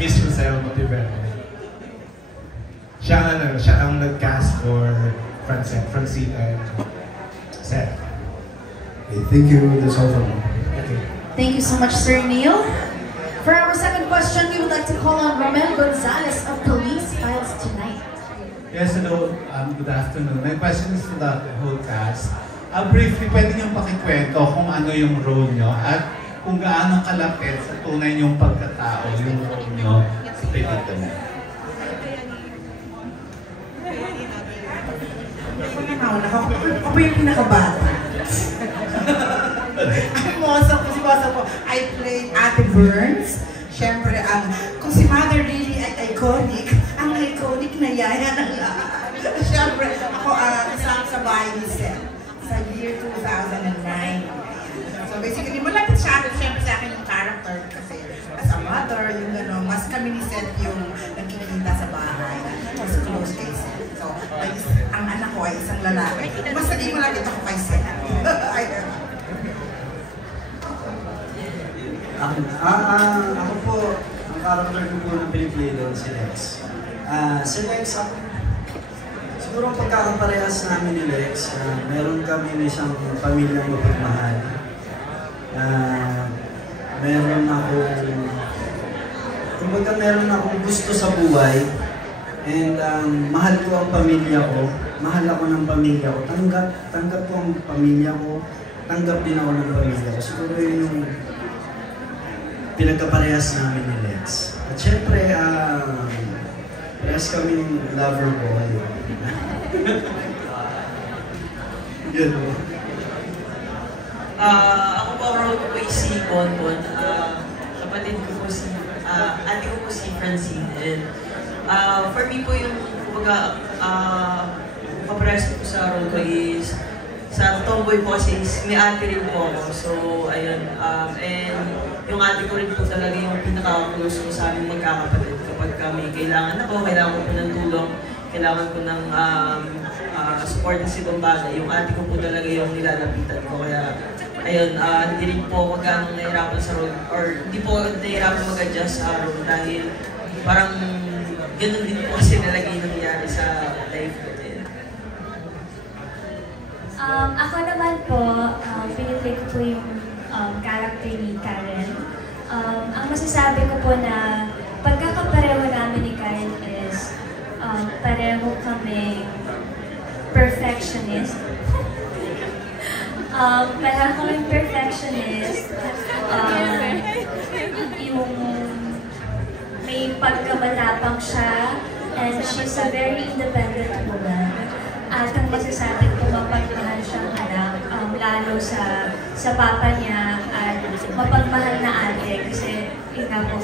Miss Rosel Motivero. Siya ang nag-cast for Francine and Seth. Okay, thank you. That's all from me. Okay. Thank you so much, Sir Neil. For our second question, we would like to call on Romel Gonzalez of Police Files Tonight. Yes, hello. Good afternoon. My question is to the whole cast. Briefly, pwede niyong pakikwento kung ano yung role niyo at kung gaano kalapit sa tunay niyong pagkatao yung role niyo sa pelikula. Ako pa yung pinakabata. I played Ate Burns. Siyempre, kung si Mother really ay iconic, ang iconic na yaya ng lahat. Siyempre, ako kasama sa bahay ni Seth sa year 2009. So basically, malapit siya siyempre sa akin yung character kasi as a mother, yung gano'n, mas kami ni Seth yung nagkikita sa bahay, mas close kay Seth. So, ang anak ko ay isang lalaki. Mas naging malapit ako kay Seth. Ako po, ang character ko po ng piniplay doon, si Lex. Si Lex, siguro ang pagkakaparehas namin ni Lex, meron kami isang pamilyang mapagmahal. Meron akong gusto sa buhay, and mahal ko ang pamilya ko, mahal ako ng pamilya ko, tanggap ko ang pamilya ko, tanggap din ako ng pamilya ko. Siguro yun yung pinagkaparehas namin ni Lex. At syempre, parehas kaming lover boy. Yun po. Ako po role ko po si Bonbon. Kapatid ko po si, ate ko po si Francine. And for me po yung, kumbaga, kaparehas ko sa role ko is, sa tomboy po kasi may ate rin po ako. So, ayun. And yung ate ko rin po talaga yung pinaka-close ko sa aming magkakapatid. Kapag may kailangan ako, kailangan ko po ng tulong, kailangan ko ng support na sibang bagay. Yung ate ko po talaga yung nilalapitan ko. Kaya, ayun, hindi rin po magang nahirapan sa role, or hindi po nahirapan mag-adjust sa role dahil parang ganun din po kasi nalagay nangyari sa life ko. Ako naman po, piniplay ko po yung character ni Karen. Ang masasabi ko po na pagkakapareho namin ni Karen is pareho kami perfectionist. Pareho kami perfectionist. Yung may pagkamatapang siya, and she's a very independent woman. At ang masasabi ko, mapagmahal siyang anak, lalo sa papa niya, at mapagmahal na ate, kasi yun nga po.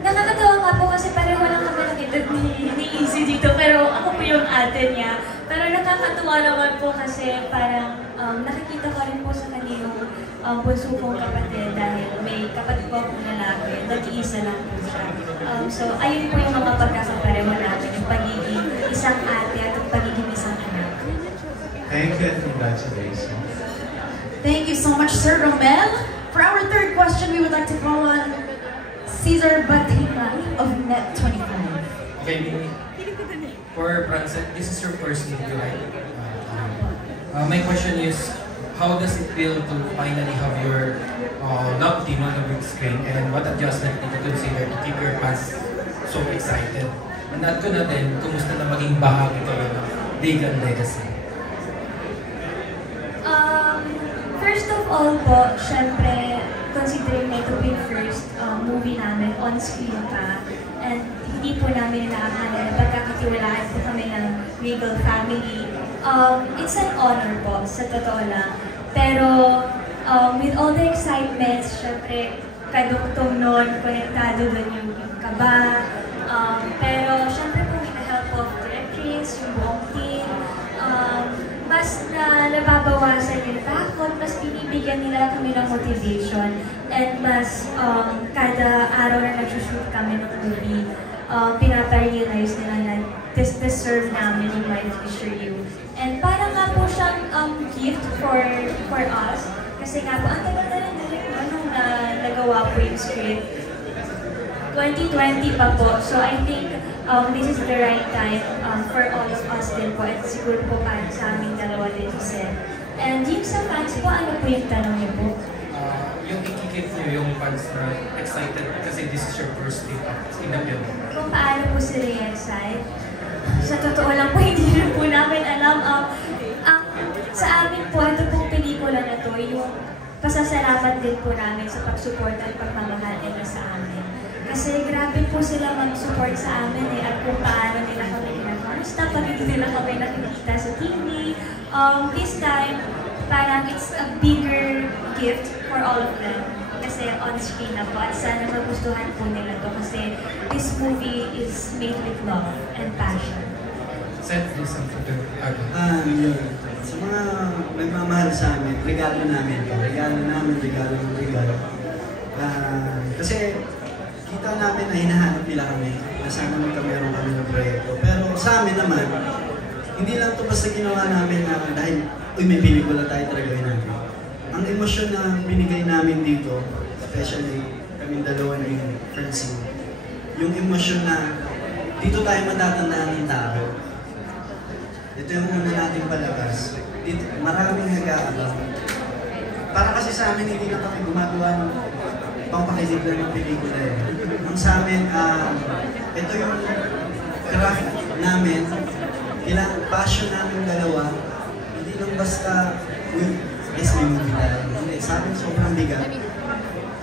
Nakakatawa nga po kasi pareho lang kami ng edad ni Izzy dito, pero ako po yung ate niya. Pero nakakatawa naman po kasi parang nakikita ko rin po sa kanya yung bunso kong kapatid dahil may kapatid po akong lalaki, nag-iisa lang po siya. So ayun po yung mga pagkakapareho natin, yung pagiging isang ate at yung pagiging isang anak. Thank you and congratulations. Thank you so much, Sir Romel. For our third question, we would like to call on Cesar Batima of Net25. Okay, for Francine, this is your first movie, right? My question is, how does it feel to finally have your love team on the big screen, and what adjustment did you consider to keep your fans so excited? And add ko na din, kumusta na maging bahagi kayo ng Dagan Legacy? First of all po, syempre, considering na ito yung first movie namin, on-screen pa, and hindi po namin inaakala na pagkakatiwalaan po kami ng Regal family. It's an honor po, sa totoo lang. Pero, with all the excitement, syempre, kadugtong nun, konektado dun yung kaba. Pero, syempre po, with the help of directors, yung buong team, mas nababawasan yung takot, mas binibigyan nila kami ng motivation, and mas kada araw na nag-shoot kami ng movie, pinapa-realize nila na deserve namin yung Life Fisher You. And parang nga po siyang gift for us, kasi nga po, ang tagal na rin nung nagawa po yung script. 2020 pa po. So I think this is the right time for all of us din po at siguro po para sa aming dalawa din sa set. And yung sa fans po, ano po yung tanong niyo po? Yung ikikip niyo yung fans na excited kasi this is your first day in the film. Kung paano po sila i-excite? Sa totoo lang po, hindi rin po namin alam. Sa amin po, ito pong pelikula na to, yung pasasalamat din po namin sa pag-support at pagmamahal nila sa amin. Kasi grabe po sila mag-support sa amin at kung paano nila kami ina-consta, pag hindi nila kami nakikita sa TV. This time, parang it's a bigger gift for all of them. Kasi on-screen na po at sana magustuhan po nila to kasi this movie is made with love and passion. Set this up for the Yun. Sa mga nagmamahal sa amin, regalo namin. Regalo. Kasi kita namin na hinahanap nila kami. Na sana magkameron kami ng proyekto. Pero sa amin naman, hindi lang ito basta ginawa namin na dahil may pelikula tayo talaga namin. Ang emosyon na binigay namin dito, especially kaming dalawa ni Francine, yung emosyon na dito tayo matatandaan ng tao. Ito yung una nating palabas. Dito, maraming nag-aabang. Para kasi sa amin, hindi na kami gumagawa ng pampakilig lang ng pelikula eh. Ang sa amin, ito yung craft namin, passion namin dalawa, hindi lang basta, yes, may movie tayo. Hindi, sa amin sobrang bigat.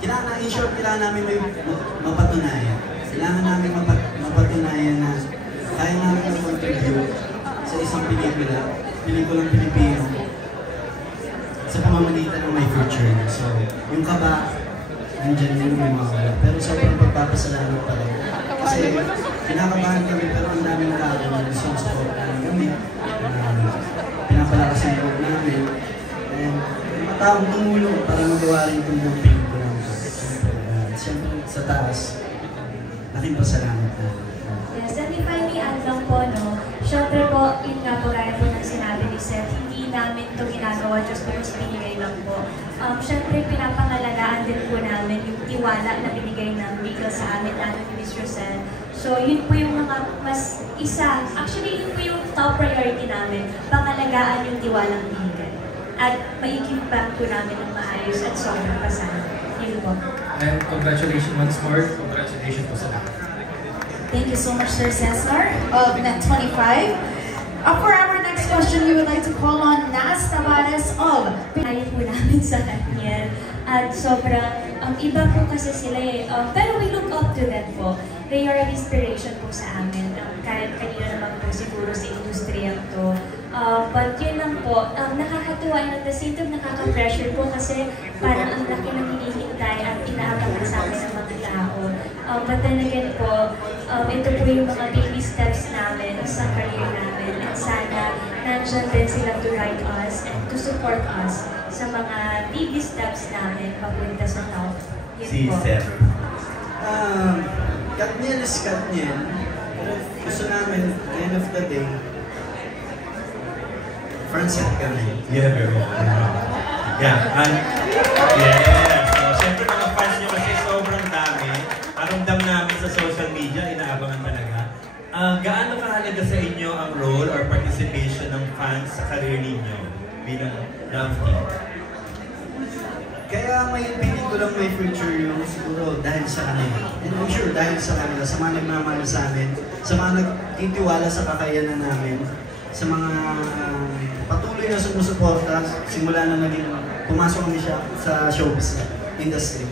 In short, kailangan namin may mapatunayan. Kailangan namin mapatunayan na kaya namin mag-contribute sa isang pelikulang Pilipino sa pamamagitan ng my future. So, yung kaba, nandiyan din yung mga kaba. Pero sobrang pagpapasalamat pa rin. Kasi kinakabahan kami pero ang daming tao na nasusuportahan kami. Pinapalakas ang loob namin. And mga taong tumulong para magawa rin itong buong pelikula. Siyempre, sa taas, laking pasalamat na. Yes, and if I may add lang po, no, syempre po, yun nga po gaya po ng sinabi ni Seth, hindi namin ito ginagawa just because binigay lang po. Syempre, pinapangalagaan din po namin yung tiwala na binigay ng Miguel sa amin at ni Miss Rosel. So, yun po yung mga mas isa, actually, yun po yung top priority namin, pangalagaan yung tiwalang binigay. At maiging back po namin ng maayos at sobrang pasana. Yun po. And congratulations once more. Congratulations po sa lahat. Thank you so much, Sir Cesar of Net25. For our next question, we would like to call on Nas Tavares of Pinayot po namin sa kanya. At sobrang, iba po kasi sila eh. Pero we look up to them po. They are an inspiration po sa amin. Kahit kanina naman po siguro sa industriya to. But yun lang po, nakakatuwa and at the same time nakaka-pressure po kasi parang ang laki ng hinihintay at inaabangan sa amin ng mga tao. But then again po, ito po yung mga baby steps namin sa career namin at sana nandiyan din sila to guide us and to support us sa mga baby steps namin papunta sa top. Si Seth. Katniel is Katniel. Gusto namin, at the end of the day, Francet kami. Yeah, very well. Yeah, yes. So, siyempre mga fans niyo kasi sobrang dami. Aramdam namin sa social media, inaabangan talaga. Gaano kahalaga sa inyo ang role or participation ng fans sa career ninyo bilang love team? Kaya may pelikulang may future yung siguro dahil sa kanila. And I'm sure dahil sa kanila, sa mga nagmamahal sa amin, sa mga nagtitiwala sa kakayanan namin, sa mga patuloy na sumusuporta, simula na naging pumasok kami siya sa showbiz industry.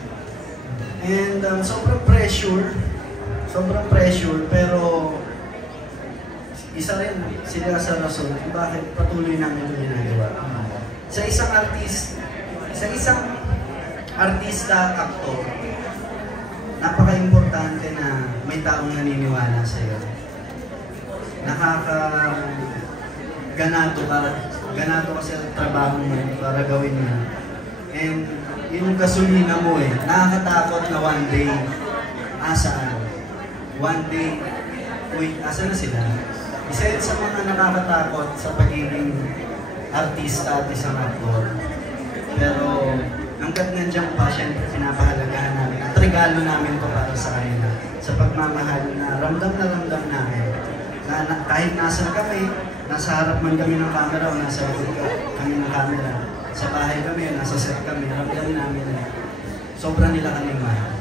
And sobrang pressure, pero isa rin sila sa rason kung bakit patuloy namin ito ginagawa. Sa isang artista, aktor, napaka-importante na may taong naniniwala sa iyo. Ganato ka sa trabaho mo para gawin mo. And yung gasolina mo nakakatakot na one day, one day, asa na sila? Isa yun sa mga nakakatakot sa pagiging artista at isang aktor. Pero hanggat nandiyan pa, syempre pinapahalagahan namin at regalo namin ito para sa kanila. sa pagmamahal na ramdam namin. Kahit nasan kami, nasa harap man kami ng camera o nasa likod kami ng camera, sa bahay kami, nasa set kami, ramdam namin na sobra nila kaming mahal.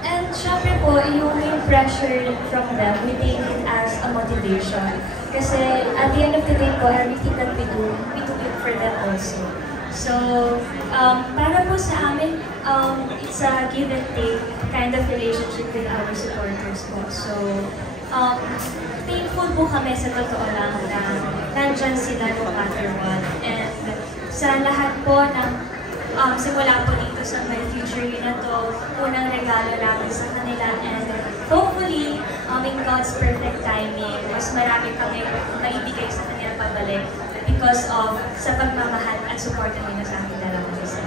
And syempre po, yung pressure from them, we take it as a motivation. Kasi at the end of the day po, everything that we do it for them also. So, para po sa amin, it's a give and take kind of relationship with our supporters po. So, thankful po kami sa totoo lang na nandyan sila no matter what. And sa lahat po ng simula po dito sa My Future You na to, unang regalo namin sa kanila. And hopefully, in God's perfect timing, mas marami kami maibigay sa kanila pabalik because of sa pagmamahal at support nila sa amin dalawang isa.